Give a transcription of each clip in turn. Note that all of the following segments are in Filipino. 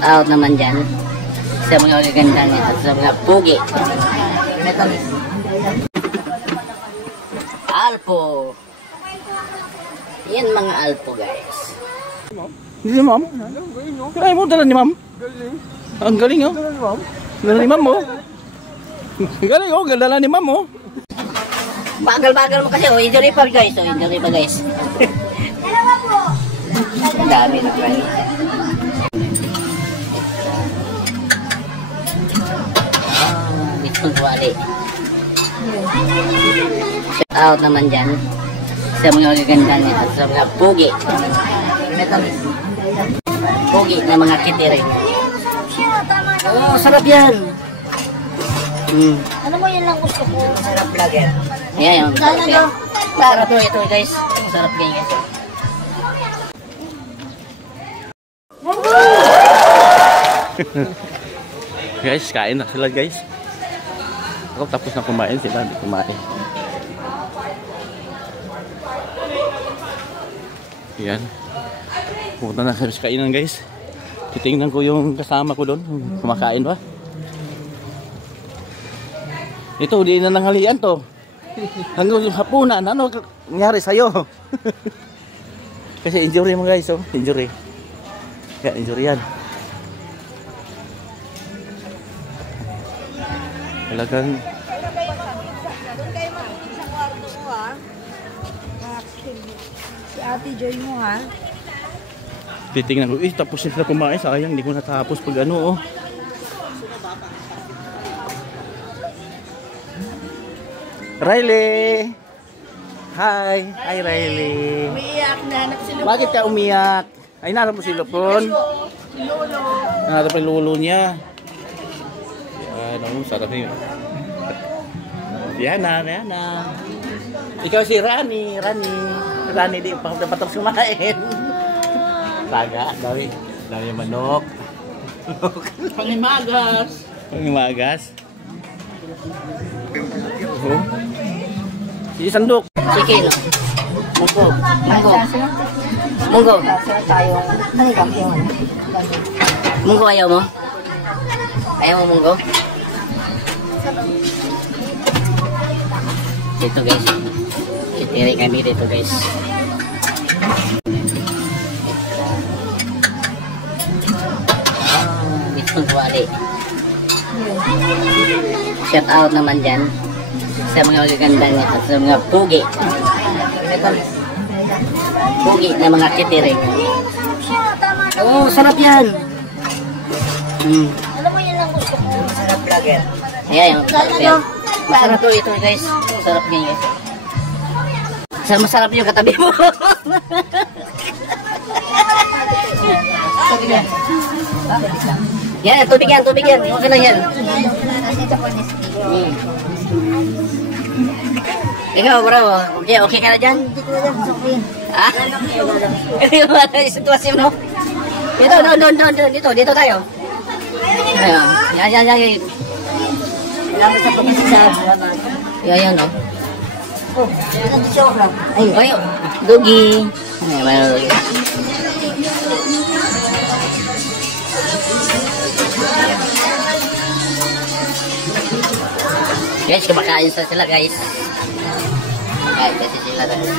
Out naman dyan sa mga gaganda niya at sa mga pugi. Alpo. Yan mga alpo, guys. Hindi si ma'am? Kaya mo dala ni ma'am? Ang galing oh. Dala ni ma'am oh. Galing oh, dala ni ma'am oh. Bagal-bagal mo kasi oh, injury pa guys, oh, injury pa guys. Dami na guys. Bitcoin wali. Shout out naman dyan sa mga gaganda niya at sa mga pugi. Pugi na mga kitirin. Oh, sarap yan. Ano mo yun lang gusto ko? Sarap vlogger. Ayan yun. Sarap ito guys. Sarap yan guys. Guys, kain na sila guys. Ako tapos na kumain, sila hindi kumain. Yan. Pumunta na sa kainan guys. Titingnan ko yung kasama ko doon. Kumakain ba? Ito, di na nanghalian to. Hanggang hapunan, ano nangyari sa'yo? Kasi injury mo guys, oh. Injury. Yan, injury yan. Talagang Doon kayo mag-ibig sa kwarto ko ha. Si Ate Joy mo ha. titingnan ko, tapos sila kumain, sayang, hindi ko natapos pag ano, oh. Riley! Hi! Hi, Riley! Umiiyak na, hanap si Lupon. Bakit ka umiyak? Ay, narap mo si Lupon? Si Lolo. Narap yung lulo niya. Yan, oh, sarap yun. Yan na. Ikaw si Rani. Rani, di pa patapos kumain. Taga, dami manok. Pangimagas. Oh. Sige, sandok. Chicken. Munggo. Munggo ayaw mo? Ayaw mo munggo? Dito guys. Kitiri kami dito guys. Bitcoin wali. Shout out naman dyan sa mga gaganda niya at sa mga pugi. Pugi na mga kitirin. Oh, sarap yan. Alam mo yun lang gusto ko. Sarap vlogger. Ayan, sarap yan. Masarap to ito guys. Sarap yan guys. Masarap yung katabi mo. Yan, tubig yan. Okay lang yan. Ikaw bro, okay ka na dyan? Hindi ko alam gusto ko yun. Ah? Yung sitwasyon mo? Dito tayo. Ayan, yan. Salamat sa pagkasasab. Yan, no? Oh, ano siya ka? Ay, dugi. Ay, mayroon dugi. Guys, kumakain sila guys. Kumakain kasi sila guys.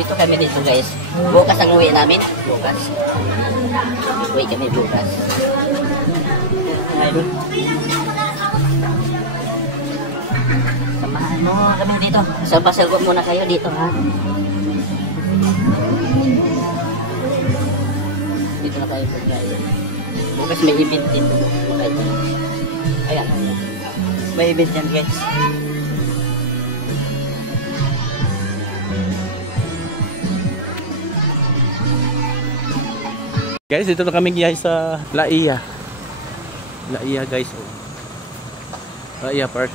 Dito kami dito guys. Bukas ang uwi namin. Bukas. Uwi kami bukas. Ayun. Samahan mo kami dito. Sabasalgo muna kayo dito ha. Dito na tayo guys. Bukas may event dito. Ayan. May event yan guys. Guys, dito na kami guys sa Laia guys, oh. Laia Park.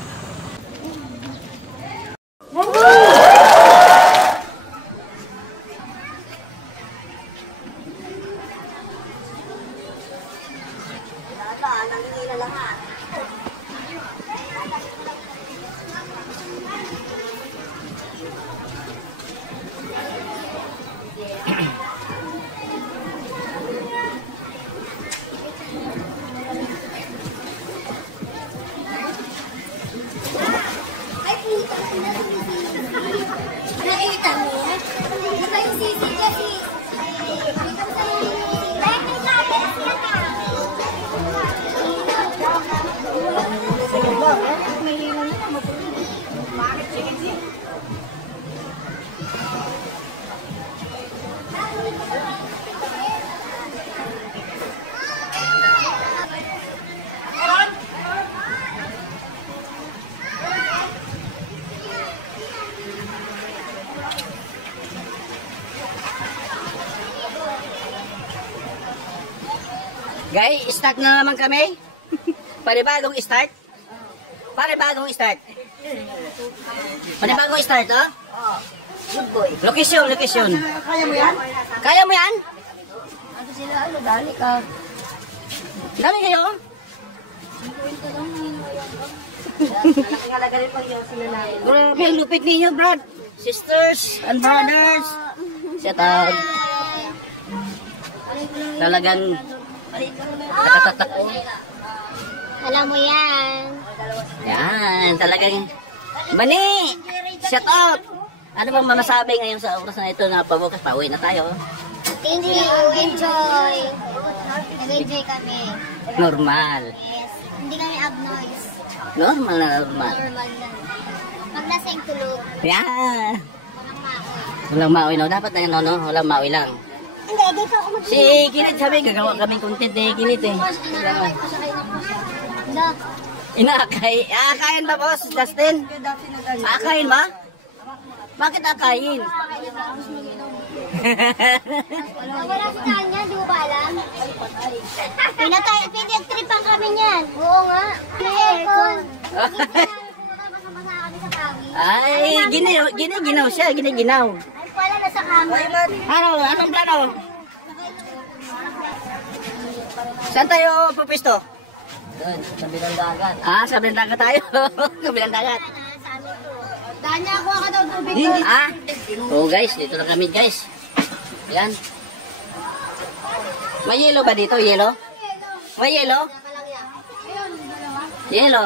Guys, start na naman kami. Panibagong start. Panibagong start. Panibagong start, oh? Good boy. Location, location. Kaya mo yan? Kaya mo yan? Ano sila? Ano? Dali ka. Dami kayo? Nakalagarin pag yung sila namin. Grabe, ang lupit ninyo, brad. Sisters and brothers. Shout out. Talagang nakatatak. Alam mo yan. Yan, talagang Mani! Shout out! Ano bang mamasabi ngayon sa oras na ito na pabukas? Pauwi na tayo. Thank you. Enjoy. Nag-enjoy kami. Normal. Yes. Hindi kami abnoise. Normal na normal. Normal lang. Pag lasing tulog, Yan! walang makoy. Walang maui no? Dapat na yun, no? Walang maui lang. Hindi, dito ako mag- Si Kinit sabi, gagawa kaming content eh, Kinit eh. Inaakay. Aakayin ba, boss? Justin? Aakayin ba? Bakit akayin? Wala si Tanya, di mo ba alam? Pinag-tripan kami niyan. Oo nga. May aircon. Masama-sama kami sa kami. Ay, ginaw siya, ginaw. Ay, wala na sa kama. Anong plano? Saan tayo pupisto? Doon, sa bilang dagat. Sa bilang dagat tayo. Sa bilang dagat. Tanya, kuha ka daw tubig. Oh guys, dito na kami guys. Yan. May yelo ba dito? Yelo? May yelo? Yelo.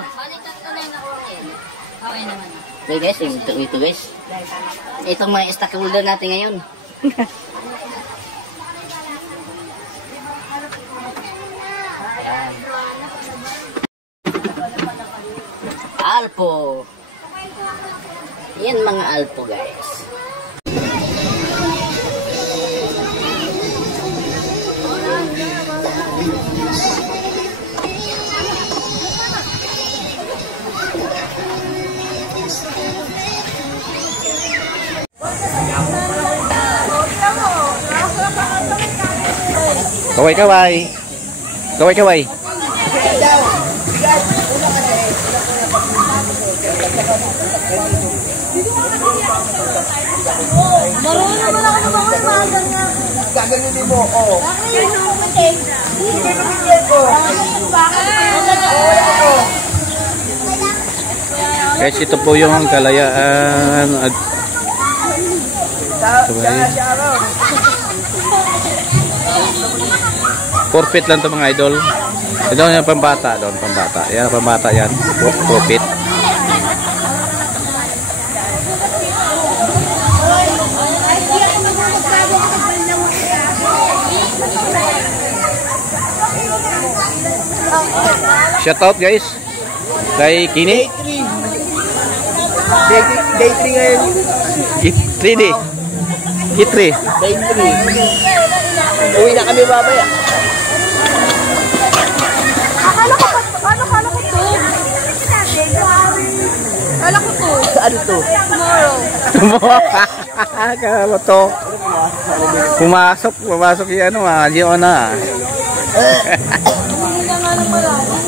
Okay guys, ito guys. Itong mga stock holder natin ngayon. Yan. Alpo. Yan mga alpo guys. Kaway-kaway. Kaway-kaway. Marunong naman ako na mga magang nga. Gaganunin mo, oo. Bakit yung numating? Hindi ko bigyan ko. Guys, ito po yung Kalayaan. Forfeit lang to mga idol. Ito yung pambata doon, pambata. Yan, pambata yan. Forfeit. Shout out guys kay Kini. Day 3 ngayon. 3D. Kitri. Day 3. Uwi na kami babaya. Akala ko to. Akala ko to. Ano to? Tomorrow. Kaya to. Pumasok yan ano, Gio na. Hindi na nga ng marami.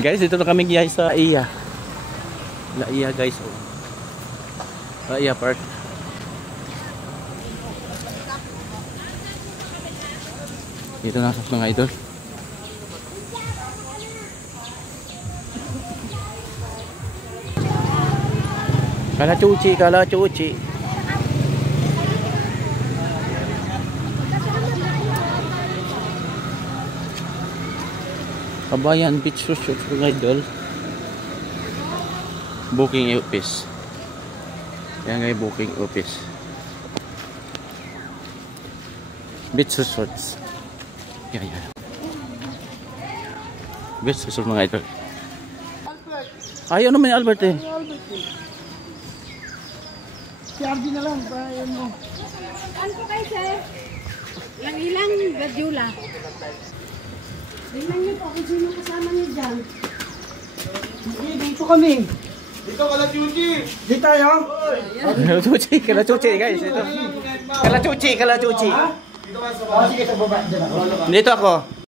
Guys, dito na kami guys sa Iya. La Iya guys. Oh. La Iya Park. Dito na mga idol. Kalachuchi, kalachuchi. Kabayan Beach Resort mga idol. Booking office. Yan nga booking office. Beach Resorts. Yan. Beach Resort mga idol. Ayaw naman yung Albert eh. Si Arby na lang, bayan mo. Saan po kayo, sir? Ilang Gadula. Tingnan niyo po kung sino kasama niyo dyan. Dito kami. Dito ka na, Chuchi. Dito tayo. Kalachuchi, kalachuchi guys. Dito. Kalachuchi, kalachuchi. Dito ka sa baba. Sige, sa baba. Dito ako.